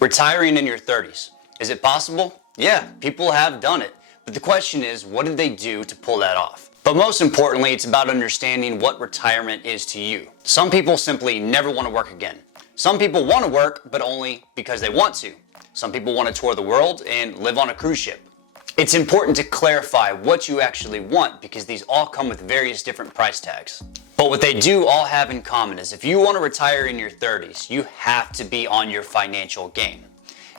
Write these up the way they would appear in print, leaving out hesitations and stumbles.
Retiring in your 30s. Is it possible? Yeah, people have done it. But the question is, what did they do to pull that off? But most importantly, it's about understanding what retirement is to you. Some people simply never want to work again. Some people want to work, but only because they want to. Some people want to tour the world and live on a cruise ship. It's important to clarify what you actually want because these all come with various different price tags. But what they do all have in common is if you want to retire in your 30s, you have to be on your financial game.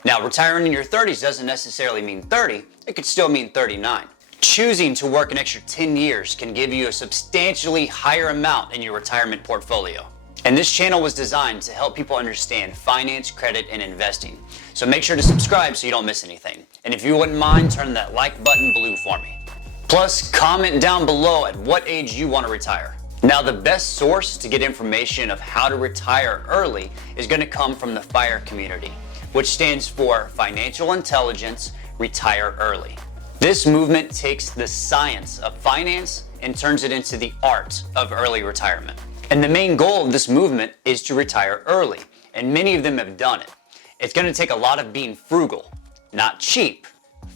Now, retiring in your 30s doesn't necessarily mean 30, it could still mean 39. Choosing to work an extra 10 years can give you a substantially higher amount in your retirement portfolio. And this channel was designed to help people understand finance, credit, and investing. So make sure to subscribe so you don't miss anything. And if you wouldn't mind, turn that like button blue for me. Plus, comment down below at what age you want to retire. Now, the best source to get information of how to retire early is going to come from the FIRE community, which stands for Financial Intelligence Retire Early. This movement takes the science of finance and turns it into the art of early retirement. And the main goal of this movement is to retire early, and many of them have done it. It's going to take a lot of being frugal, not cheap,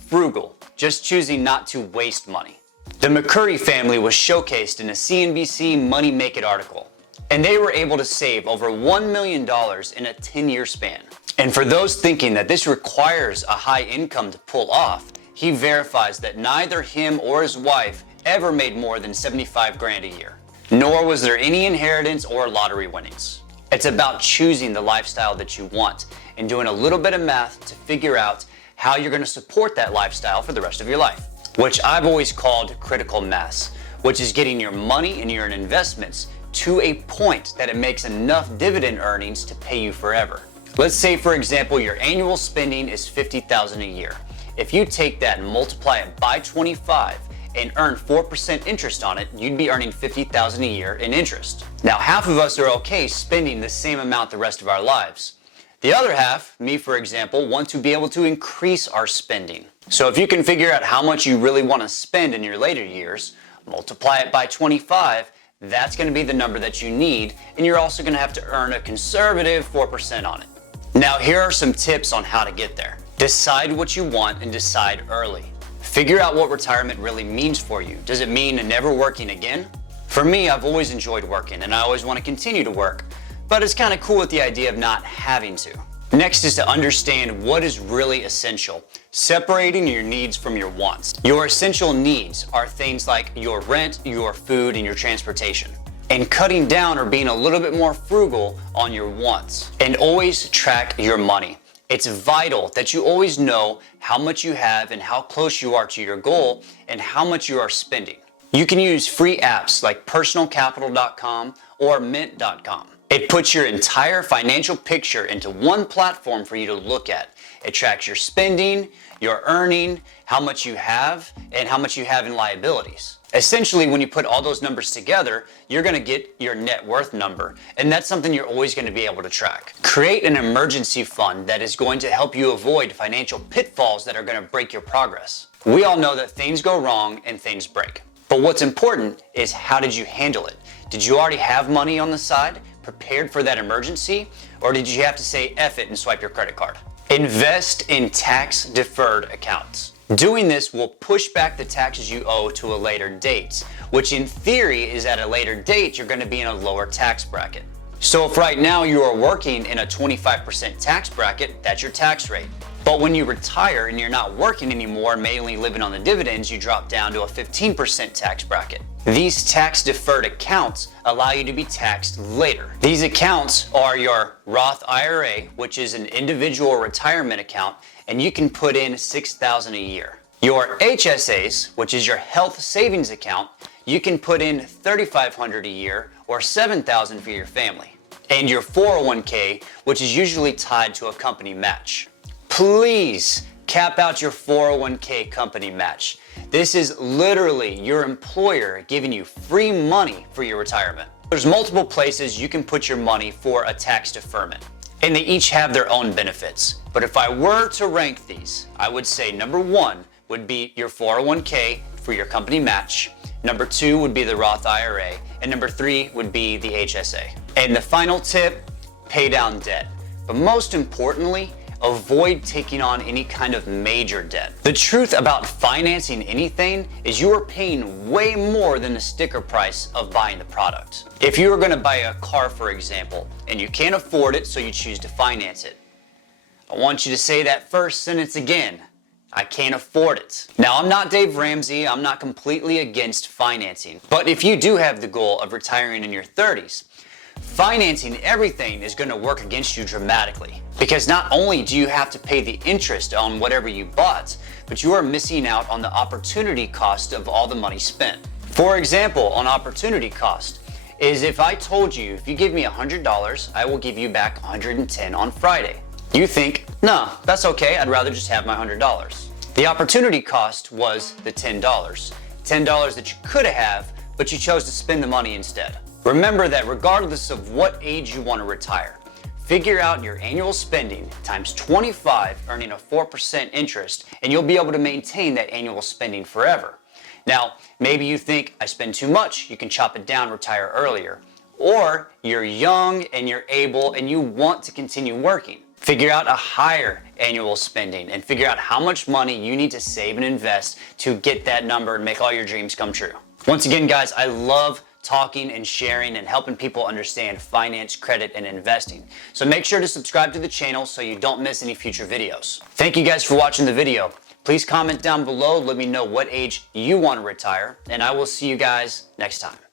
frugal, just choosing not to waste money. The McCurry family was showcased in a CNBC Money Make It article, and they were able to save over $1 million in a 10-year span. And for those thinking that this requires a high income to pull off, he verifies that neither him or his wife ever made more than 75 grand a year. Nor was there any inheritance or lottery winnings. It's about choosing the lifestyle that you want and doing a little bit of math to figure out how you're going to support that lifestyle for the rest of your life, which I've always called critical mass, which is getting your money and your investments to a point that it makes enough dividend earnings to pay you forever. Let's say, for example, your annual spending is $50,000 a year. If you take that and multiply it by 25 and earn 4% interest on it, you'd be earning $50,000 a year in interest. Now, half of us are okay spending the same amount the rest of our lives. The other half, me for example, want to be able to increase our spending. So if you can figure out how much you really want to spend in your later years, multiply it by 25, that's going to be the number that you need, and you're also going to have to earn a conservative 4% on it. Now, here are some tips on how to get there. Decide what you want and decide early. Figure out what retirement really means for you. Does it mean never working again? For me, I've always enjoyed working and I always want to continue to work, but it's kind of cool with the idea of not having to. Next is to understand what is really essential, separating your needs from your wants. Your essential needs are things like your rent, your food, and your transportation. And cutting down or being a little bit more frugal on your wants. And always track your money. It's vital that you always know how much you have and how close you are to your goal and how much you are spending. You can use free apps like personalcapital.com or mint.com. It puts your entire financial picture into one platform for you to look at. It tracks your spending, your earning, how much you have, and how much you have in liabilities. Essentially, when you put all those numbers together, you're going to get your net worth number, and that's something you're always going to be able to track. Create an emergency fund that is going to help you avoid financial pitfalls that are going to break your progress. We all know that things go wrong and things break. But what's important is how did you handle it? Did you already have money on the side, prepared for that emergency, or did you have to say F it and swipe your credit card? Invest in tax-deferred accounts. Doing this will push back the taxes you owe to a later date, which in theory is at a later date you're going to be in a lower tax bracket. So if right now you are working in a 25% tax bracket, that's your tax rate. But when you retire and you're not working anymore, mainly living on the dividends, you drop down to a 15% tax bracket. These tax-deferred accounts allow you to be taxed later. These accounts are your Roth IRA, which is an individual retirement account, and you can put in $6,000 a year. Your HSAs, which is your health savings account, you can put in $3,500 a year or $7,000 for your family. And your 401k, which is usually tied to a company match. Please cap out your 401k company match. This is literally your employer giving you free money for your retirement. There's multiple places you can put your money for a tax deferment, and they each have their own benefits. But if I were to rank these, I would say number 1 would be your 401k for your company match. Number 2 would be the Roth IRA, and number 3 would be the HSA. And the final tip, pay down debt. But most importantly, avoid taking on any kind of major debt. The truth about financing anything is you are paying way more than the sticker price of buying the product. If you were going to buy a car, for example, and you can't afford it, so you choose to finance it, I want you to say that first sentence again. I can't afford it. Now, I'm not Dave Ramsey. I'm not completely against financing. But if you do have the goal of retiring in your 30s, financing everything is going to work against you dramatically. Because not only do you have to pay the interest on whatever you bought, but you are missing out on the opportunity cost of all the money spent. For example, on opportunity cost is if I told you, if you give me $100, I will give you back $110 on Friday. You think, no, that's okay, I'd rather just have my $100. The opportunity cost was the $10. $10 that you could have, but you chose to spend the money instead. Remember that regardless of what age you want to retire, figure out your annual spending times 25, earning a 4% interest, and you'll be able to maintain that annual spending forever. Now, maybe you think, I spend too much, you can chop it down, retire earlier. Or you're young and you're able and you want to continue working. Figure out a higher annual spending and figure out how much money you need to save and invest to get that number and make all your dreams come true. Once again, guys, I love talking and sharing and helping people understand finance, credit, and investing. So make sure to subscribe to the channel so you don't miss any future videos. Thank you guys for watching the video. Please comment down below, let me know what age you want to retire, and I will see you guys next time.